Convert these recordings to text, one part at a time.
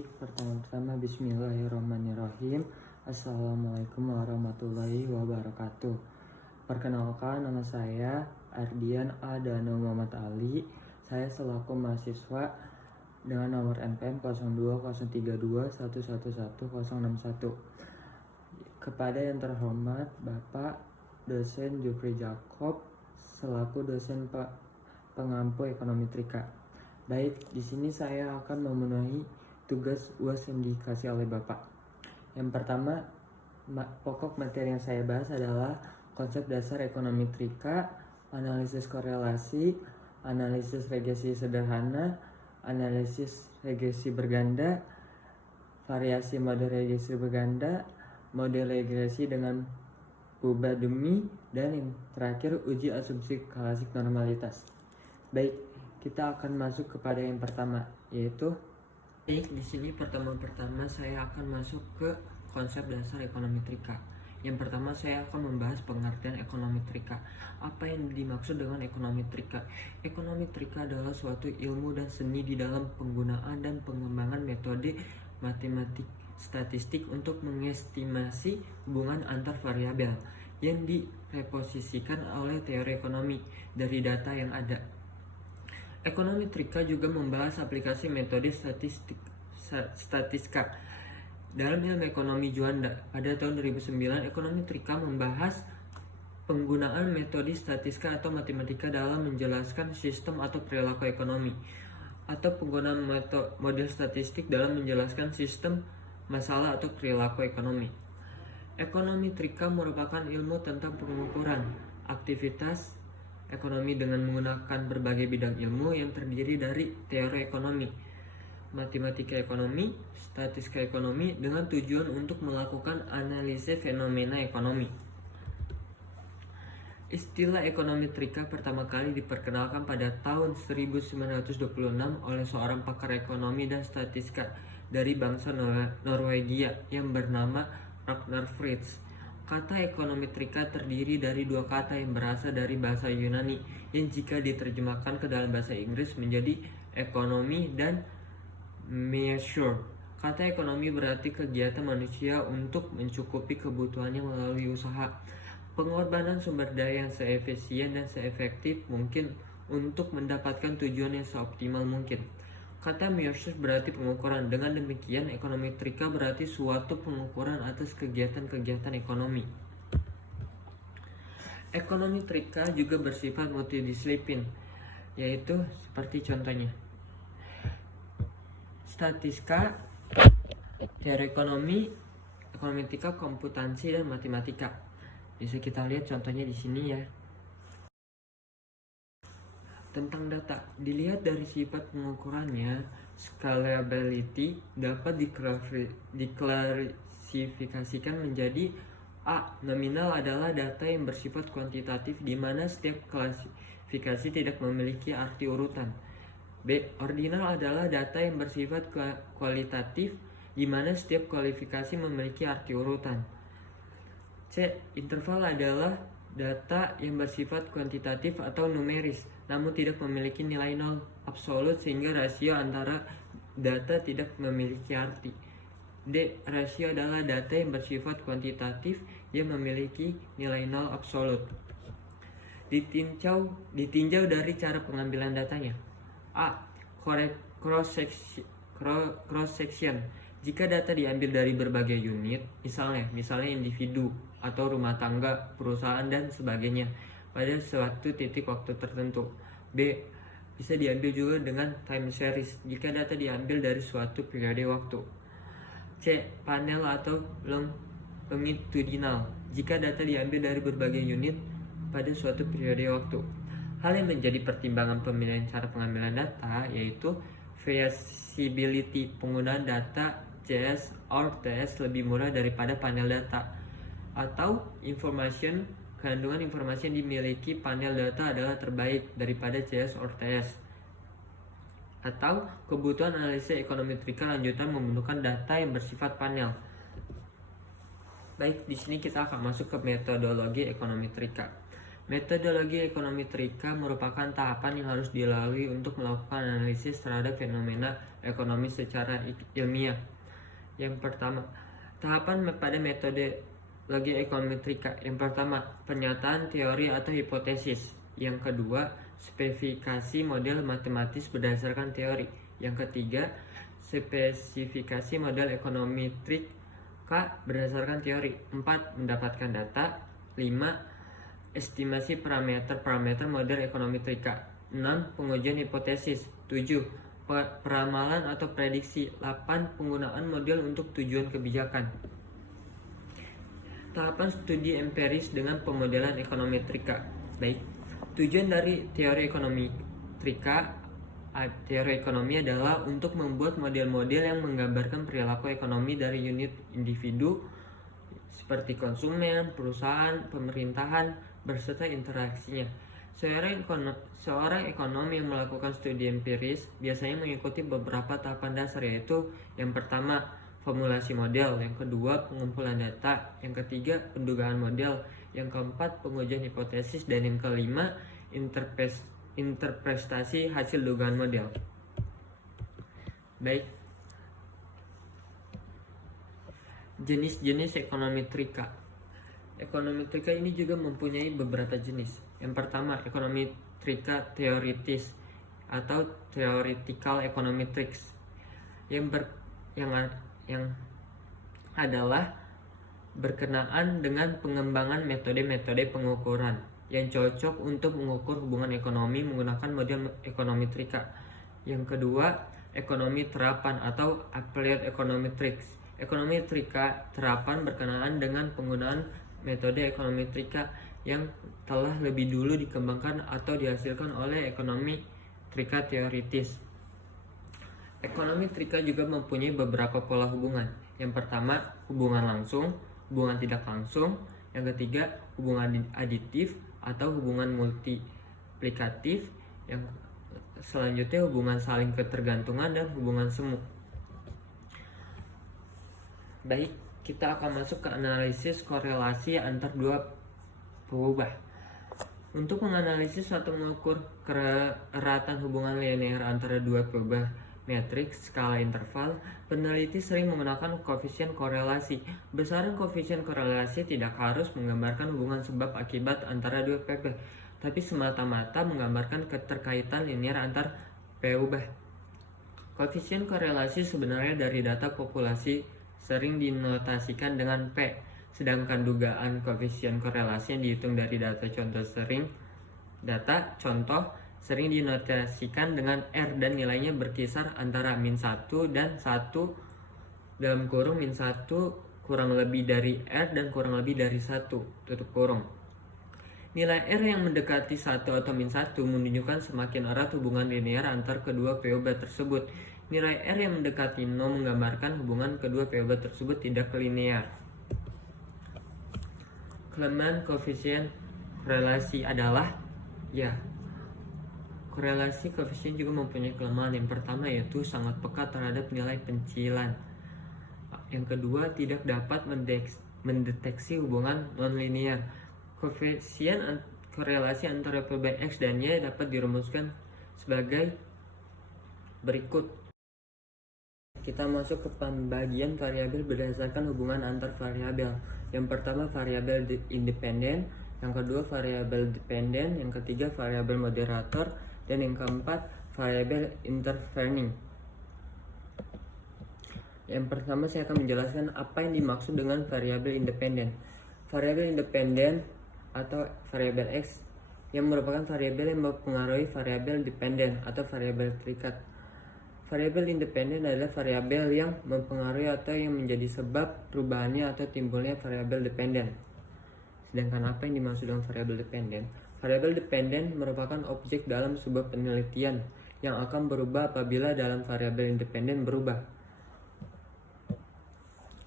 Baik, pertama-tama bismillahirrahmanirrahim. Assalamualaikum warahmatullahi wabarakatuh. Perkenalkan, nama saya Ardian A. Dano Muhammad Ali. Saya selaku mahasiswa dengan nomor NPM 020321111061. Kepada yang terhormat Bapak dosen Jufri Jacob selaku dosen pengampu ekonomi Trika. Baik, di sini saya akan memenuhi tugas UAS yang dikasih oleh Bapak. Yang pertama, pokok materi yang saya bahas adalah konsep dasar ekonomi Trika, analisis korelasi, analisis regresi sederhana, analisis regresi berganda, variasi model regresi berganda, model regresi dengan ubah demi, dan yang terakhir uji asumsi klasik normalitas. Baik, kita akan masuk kepada yang pertama, yaitu di sini pertama saya akan masuk ke konsep dasar ekonomi Trika. Yang pertama saya akan membahas pengertian ekonomi Trika. Apa yang dimaksud dengan ekonomi Trika? Ekonomi Trika adalah suatu ilmu dan seni di dalam penggunaan dan pengembangan metode matematik statistik untuk mengestimasi hubungan antar variabel yang direposisikan oleh teori ekonomi dari data yang ada. Ekonomi Trika juga membahas aplikasi metode statistika dalam ilmu ekonomi Juanda. Pada tahun 2009, ekonomi Trika membahas penggunaan metode statistika atau matematika dalam menjelaskan sistem atau perilaku ekonomi, atau penggunaan model statistik dalam menjelaskan sistem, masalah, atau perilaku ekonomi. Ekonomi Trika merupakan ilmu tentang pengukuran aktivitas ekonomi dengan menggunakan berbagai bidang ilmu yang terdiri dari teori ekonomi, matematika ekonomi, statistika ekonomi dengan tujuan untuk melakukan analisis fenomena ekonomi. Istilah ekonomi Trika pertama kali diperkenalkan pada tahun 1926 oleh seorang pakar ekonomi dan statistika dari bangsa Norwegia yang bernama Ragnar Fritz. Kata ekonomi Trika terdiri dari dua kata yang berasal dari bahasa Yunani yang jika diterjemahkan ke dalam bahasa Inggris menjadi ekonomi dan measure. Kata ekonomi berarti kegiatan manusia untuk mencukupi kebutuhannya melalui usaha, pengorbanan sumber daya yang seefisien dan seefektif mungkin untuk mendapatkan tujuan yang seoptimal mungkin. Kata measure berarti pengukuran. Dengan demikian, ekonomi Trika berarti suatu pengukuran atas kegiatan-kegiatan ekonomi. Ekonomi Trika juga bersifat multidisiplin, yaitu seperti contohnya statistika, teori ekonomi, ekonomi Trika, komputansi, dan matematika. Bisa kita lihat contohnya di sini ya. Tentang data, dilihat dari sifat pengukurannya, scalability dapat diklasifikasikan menjadi A. Nominal adalah data yang bersifat kuantitatif di mana setiap klasifikasi tidak memiliki arti urutan. B. Ordinal adalah data yang bersifat kualitatif di mana setiap kualifikasi memiliki arti urutan. C. Interval adalah data yang bersifat kuantitatif atau numeris, namun tidak memiliki nilai nol absolut sehingga rasio antara data tidak memiliki arti. D. Rasio adalah data yang bersifat kuantitatif yang memiliki nilai nol absolut. Ditinjau dari cara pengambilan datanya. A. Cross section. Jika data diambil dari berbagai unit, misalnya individu atau rumah tangga, perusahaan, dan sebagainya pada suatu titik waktu tertentu. B. Bisa diambil juga dengan time series jika data diambil dari suatu periode waktu. C. Panel atau longitudinal jika data diambil dari berbagai unit pada suatu periode waktu. Hal yang menjadi pertimbangan pemilihan cara pengambilan data yaitu feasibility, penggunaan data CS or TS lebih murah daripada panel data, atau kandungan informasi yang dimiliki panel data adalah terbaik daripada CS or TS, atau kebutuhan analisis ekonomi Trika lanjutan membutuhkan data yang bersifat panel. Baik, di sini kita akan masuk ke metodologi ekonomi Trika. Metodologi ekonomi trika merupakan tahapan yang harus dilalui untuk melakukan analisis terhadap fenomena ekonomi secara ilmiah. Yang pertama, tahapan pada metodologi ekonomi trika. Yang pertama, pernyataan teori atau hipotesis. Yang kedua, spesifikasi model matematis berdasarkan teori. Yang ketiga, spesifikasi model ekonomi trika berdasarkan teori. 4. Mendapatkan data. 5. Estimasi parameter model ekonomi trika. 6. Pengujian hipotesis. 7. Peramalan atau prediksi. 8. Penggunaan model untuk tujuan kebijakan. Tahapan studi empiris dengan pemodelan ekonomi trika. Baik, tujuan dari teori ekonomi trika, teori ekonomi adalah untuk membuat model-model yang menggambarkan perilaku ekonomi dari unit individu seperti konsumen, perusahaan, pemerintahan, berserta interaksinya. Seorang ekonom yang melakukan studi empiris biasanya mengikuti beberapa tahapan dasar, yaitu yang pertama, formulasi model, yang kedua, pengumpulan data, yang ketiga, pendugaan model, yang keempat, pengujian hipotesis, dan yang kelima, interpretasi hasil dugaan model. Baik, jenis-jenis ekonomi trika. Ekonomi trika ini juga mempunyai beberapa jenis. Yang pertama, ekonomi trika teoritis atau theoretical econometrics yang adalah berkenaan dengan pengembangan metode-metode pengukuran yang cocok untuk mengukur hubungan ekonomi menggunakan model ekonomi trika. Yang kedua, ekonomi terapan atau applied econometrics. Ekonomi trika terapan berkenaan dengan penggunaan metode ekonomi trika yang telah lebih dulu dikembangkan atau dihasilkan oleh ekonomi trika teoritis. Ekonomi trika juga mempunyai beberapa pola hubungan. Yang pertama, hubungan langsung, hubungan tidak langsung. Yang ketiga, hubungan aditif atau hubungan multiplikatif. Yang selanjutnya, hubungan saling ketergantungan dan hubungan semu. Baik, kita akan masuk ke analisis korelasi antar dua peubah. Untuk menganalisis atau mengukur keratan hubungan linear antara dua peubah matriks skala interval, peneliti sering menggunakan koefisien korelasi. Besaran koefisien korelasi tidak harus menggambarkan hubungan sebab akibat antara dua peubah, tapi semata-mata menggambarkan keterkaitan linear antar peubah. Koefisien korelasi sebenarnya dari data populasi sering dinotasikan dengan P, sedangkan dugaan koefisien korelasi yang dihitung dari data contoh sering dinotasikan dengan R dan nilainya berkisar antara min 1 dan 1 dalam kurung min 1 kurang lebih dari R dan kurang lebih dari 1 tutup kurung. Nilai R yang mendekati 1 atau min 1 menunjukkan semakin erat hubungan linear antar kedua peubah tersebut. Nilai R yang mendekati 0 menggambarkan hubungan kedua peubah tersebut tidak linear. Kelemahan koefisien korelasi adalah korelasi koefisien juga mempunyai kelemahan. Yang pertama yaitu sangat peka terhadap nilai pencilan. Yang kedua, tidak dapat mendeteksi hubungan non-linear. Koefisien korelasi antara peubah X dan Y dapat dirumuskan sebagai berikut. Kita masuk ke pembagian variabel berdasarkan hubungan antar variabel. Yang pertama, variabel independen, yang kedua variabel dependen, yang ketiga variabel moderator, dan yang keempat variabel intervening. Yang pertama, saya akan menjelaskan apa yang dimaksud dengan variabel independen. Variabel independen atau variabel X yang merupakan variabel yang mempengaruhi variabel dependen atau variabel terikat. Variabel independen adalah variabel yang mempengaruhi atau yang menjadi sebab perubahannya atau timbulnya variabel dependen. Sedangkan apa yang dimaksud dengan variabel dependen? Variabel dependen merupakan objek dalam sebuah penelitian yang akan berubah apabila dalam variabel independen berubah.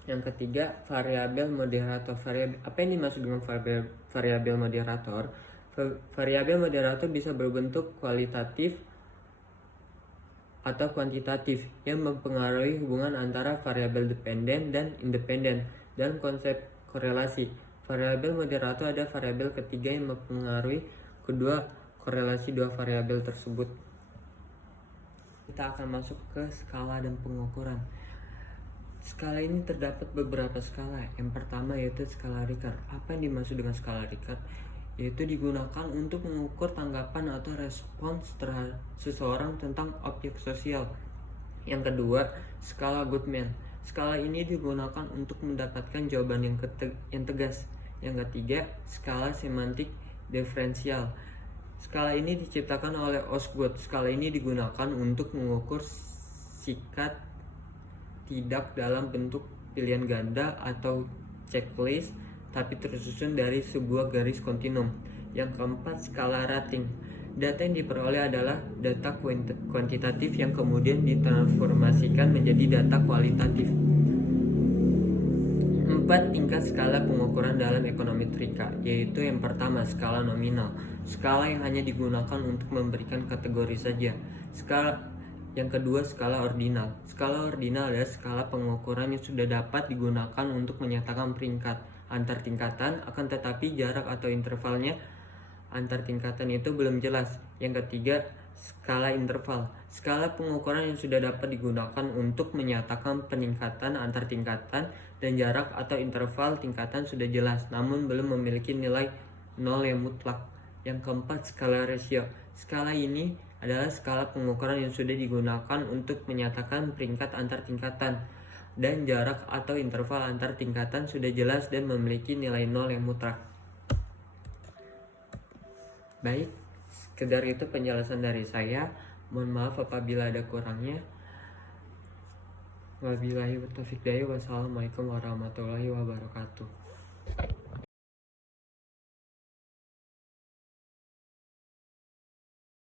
Yang ketiga, variabel moderator. Apa yang dimaksud dengan variabel moderator? Variabel moderator bisa berbentuk kualitatif atau kuantitatif yang mempengaruhi hubungan antara variabel dependen dan independen dalam konsep korelasi. Variabel moderator ada variabel ketiga yang mempengaruhi kedua korelasi dua variabel tersebut. Kita akan masuk ke skala dan pengukuran. Skala ini terdapat beberapa skala. Yang pertama yaitu skala Likert. Apa yang dimaksud dengan skala Likert? Yaitu digunakan untuk mengukur tanggapan atau respons terhadap seseorang tentang objek sosial. Yang kedua, skala Goodman. Skala ini digunakan untuk mendapatkan jawaban yang tegas. Yang ketiga, skala semantik diferensial. Skala ini diciptakan oleh Osgood. Skala ini digunakan untuk mengukur sikat tidak dalam bentuk pilihan ganda atau checklist, tapi tersusun dari sebuah garis kontinum. Yang keempat, skala rating. Data yang diperoleh adalah data kuantitatif yang kemudian ditransformasikan menjadi data kualitatif. 4 tingkat skala pengukuran dalam ekonometrika, yaitu yang pertama skala nominal, skala yang hanya digunakan untuk memberikan kategori saja. Yang kedua skala ordinal. Skala ordinal adalah skala pengukuran yang sudah dapat digunakan untuk menyatakan peringkat antar tingkatan, akan tetapi jarak atau intervalnya antar tingkatan itu belum jelas. Yang ketiga skala interval, skala pengukuran yang sudah dapat digunakan untuk menyatakan peningkatan antar tingkatan dan jarak atau interval tingkatan sudah jelas, namun belum memiliki nilai 0 yang mutlak. Yang keempat skala rasio. Skala ini adalah skala pengukuran yang sudah digunakan untuk menyatakan peringkat antar tingkatan dan jarak atau interval antar tingkatan sudah jelas dan memiliki nilai 0 yang mutlak. Baik, sekedar itu penjelasan dari saya. Mohon maaf apabila ada kurangnya. Wabillahi taufiq hidayah. Wassalamualaikum warahmatullahi wabarakatuh.